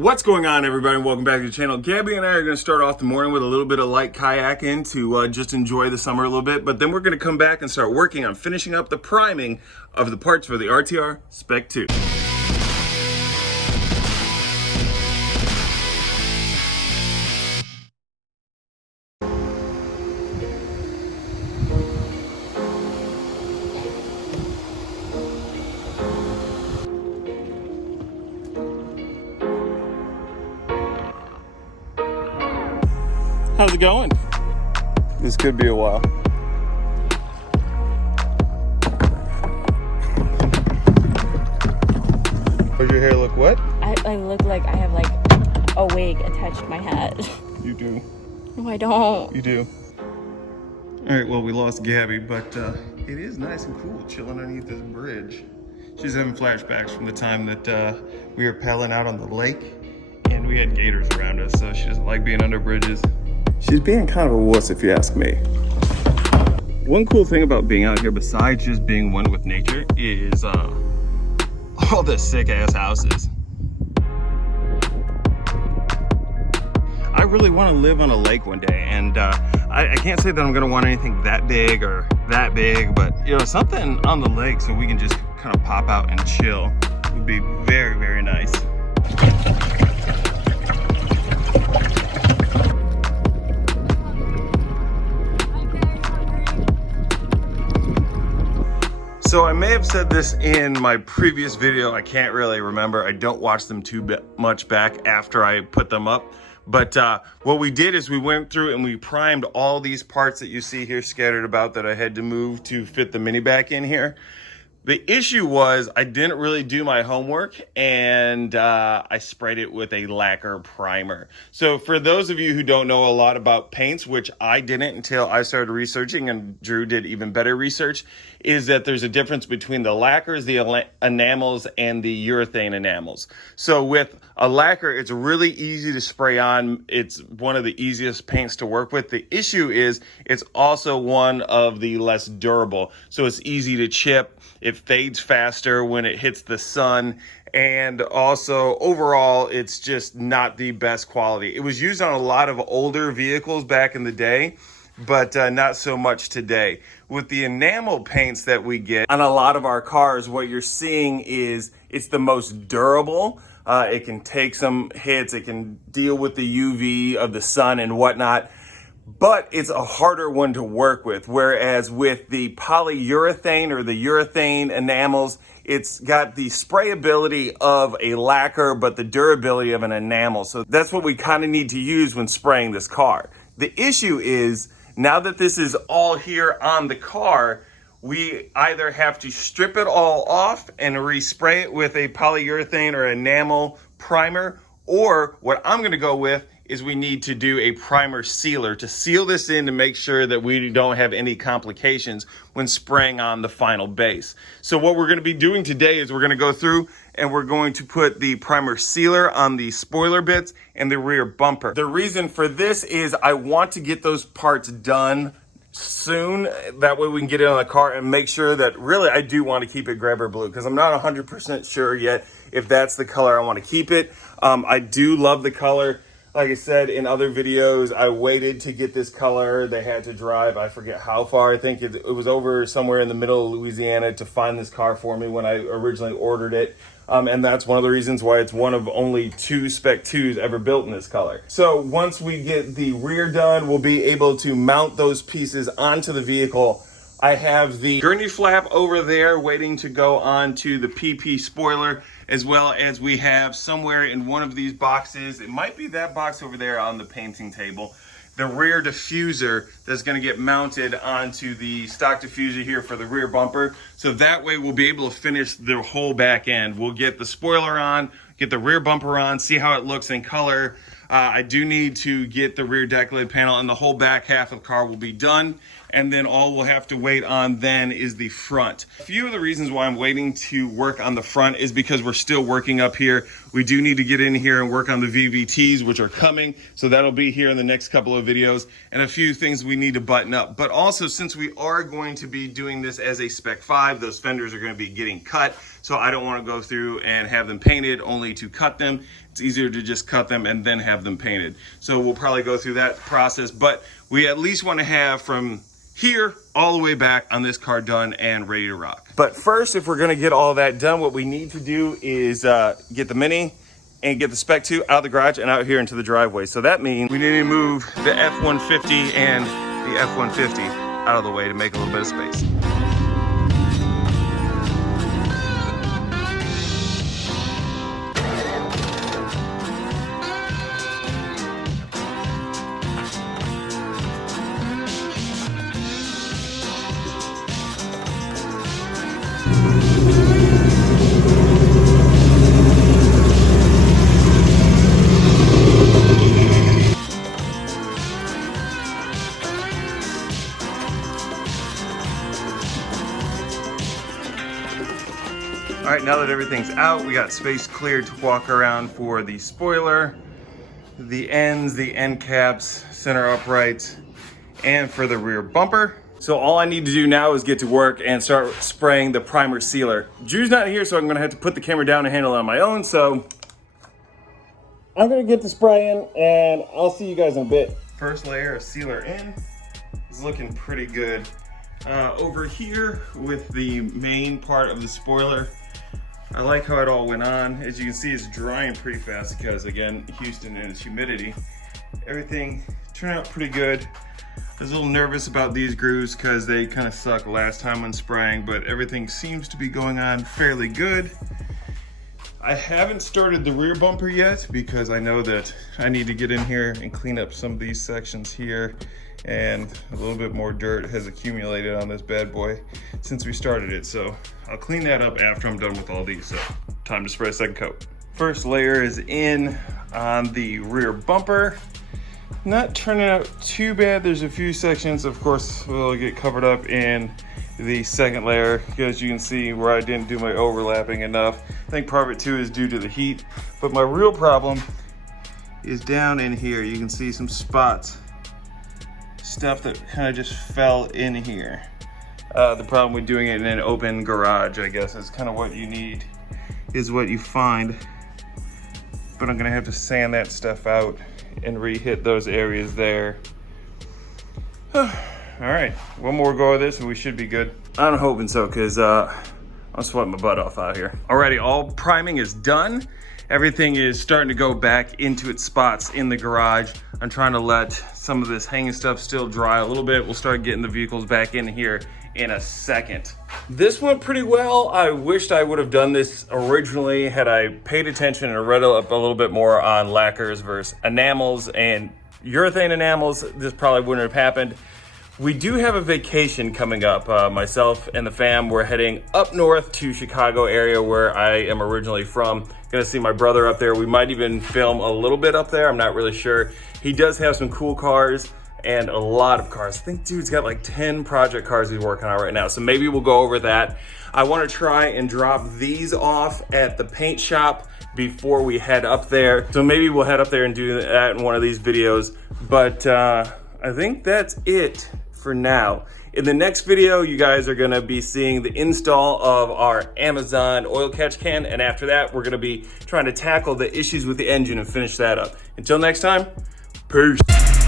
What's going on, everybody? Welcome back to the channel. Gabby and I are going to start off the morning with a little bit of light kayaking to just enjoy the summer a little bit, but then we're going to come back and start working on finishing up the priming of the parts for the RTR Spec 2. How's it going? This could be a while. Does your hair look wet? I look like I have like a wig attached to my head. You do. No, I don't. You do. All right, well, we lost Gabby, but it is nice and cool chilling underneath this bridge. She's having flashbacks from the time that we were paddling out on the lake and we had gators around us, so she doesn't like being under bridges. She's being kind of a wuss, if you ask me. One cool thing about being out here, besides just being one with nature, is all the sick-ass houses. I really want to live on a lake one day, and I can't say that I'm going to want anything that big or that big, but you know, something on the lake so we can just kind of pop out and chill would be very, very nice. So I may have said this in my previous video, I can't really remember. I don't watch them too much back after I put them up. But what we did is we went through and we primed all these parts that you see here scattered about that I had to move to fit the mini back in here. The issue was I didn't really do my homework and I sprayed it with a lacquer primer. So for those of you who don't know a lot about paints, which I didn't until I started researching and Drew did even better research, is that there's a difference between the lacquers, the enamels, and the urethane enamels. So with a lacquer, it's really easy to spray on. It's one of the easiest paints to work with. The issue is it's also one of the less durable. So it's easy to chip. It fades faster when it hits the sun. And also overall, it's just not the best quality. It was used on a lot of older vehicles back in the day, but not so much today. With the enamel paints that we get on a lot of our cars, what you're seeing is it's the most durable. It can take some hits. It can deal with the UV of the sun and whatnot, but it's a harder one to work with. Whereas with the polyurethane or the urethane enamels, it's got the sprayability of a lacquer, but the durability of an enamel. So that's what we kind of need to use when spraying this car. The issue is, now that this is all here on the car, we either have to strip it all off and respray it with a polyurethane or enamel primer, or what I'm going to go with is we need to do a primer sealer to seal this in to make sure that we don't have any complications when spraying on the final base. So what we're going to be doing today is we're going to go through and we're going to put the primer sealer on the spoiler bits and the rear bumper. The reason for this is I want to get those parts done soon. That way we can get it on the car and make sure that really I do want to keep it grabber blue, because I'm not 100% sure yet if that's the color I want to keep it. I do love the color. Like I said in other videos, I waited to get this color. They had to drive, I forget how far. I think it was over somewhere in the middle of Louisiana to find this car for me when I originally ordered it. And that's one of the reasons why it's one of only 2 Spec 2s ever built in this color. So once we get the rear done, we'll be able to mount those pieces onto the vehicle. I have the gurney flap over there waiting to go onto the PP spoiler, as well as we have somewhere in one of these boxes, it might be that box over there on the painting table, the rear diffuser that's going to get mounted onto the stock diffuser here for the rear bumper. So that way we'll be able to finish the whole back end. We'll get the spoiler on, get the rear bumper on, see how it looks in color. I do need to get the rear deck lid panel, and the whole back half of the car will be done. And then all we'll have to wait on then is the front. A few of the reasons why I'm waiting to work on the front is because we're still working up here. We do need to get in here and work on the VVTs, which are coming. So that'll be here in the next couple of videos, and a few things we need to button up. But also, since we are going to be doing this as a Spec 5, those fenders are going to be getting cut. So I don't want to go through and have them painted only to cut them. It's It's easier to just cut them and then have them painted. So we'll probably go through that process, but we at least want to have from here all the way back on this car done and ready to rock. But first, if we're gonna get all that done, what we need to do is get the Mini and get the Spec 2 out of the garage and out here into the driveway. So that means we need to move the F-150 and the F-150 out of the way to make a little bit of space. All right, now that everything's out, we got space cleared to walk around for the spoiler, the ends, the end caps, center uprights, and for the rear bumper. So all I need to do now is get to work and start spraying the primer sealer. Drew's not here, so I'm gonna have to put the camera down and handle it on my own, so I'm gonna get the spray in and I'll see you guys in a bit. First layer of sealer in is looking pretty good. Over here with the main part of the spoiler, I like how it all went on. As you can see, it's drying pretty fast because, again, Houston and its humidity. Everything turned out pretty good. I was a little nervous about these grooves because they kind of sucked last time when spraying, but everything seems to be going on fairly good. I haven't started the rear bumper yet because I know that I need to get in here and clean up some of these sections here, and a little bit more dirt has accumulated on this bad boy since we started it. So I'll clean that up after I'm done with all these. So time to spray a second coat. First layer is in on the rear bumper. Not turning out too bad. There's a few sections, of course, will get covered up in the second layer because you can see where I didn't do my overlapping enough. I think part of it too is due to the heat, but my real problem is down in here. You can see some spots, stuff that kind of just fell in here. The problem with doing it in an open garage, I guess, is kind of what you need, is what you find. But I'm gonna have to sand that stuff out and re-hit those areas there. All right, one more go of this and we should be good. I'm hoping so, because I'm sweating my butt off out here. Alrighty, all priming is done. Everything is starting to go back into its spots in the garage. I'm trying to let some of this hanging stuff still dry a little bit. We'll start getting the vehicles back in here in a second. This went pretty well. I wished I would have done this originally had I paid attention and read up a little bit more on lacquers versus enamels and urethane enamels. This probably wouldn't have happened. We do have a vacation coming up. Myself and the fam, we're heading up north to Chicago area where I am originally from. Gonna see my brother up there. We might even film a little bit up there. I'm not really sure. He does have some cool cars and a lot of cars. I think dude's got like 10 project cars he's working on right now. So maybe we'll go over that. I wanna try and drop these off at the paint shop before we head up there. So maybe we'll head up there and do that in one of these videos. But I think that's it for now. In the next video, you guys are gonna be seeing the install of our Amazon oil catch can, and after that, we're gonna be trying to tackle the issues with the engine and finish that up. Until next time, peace.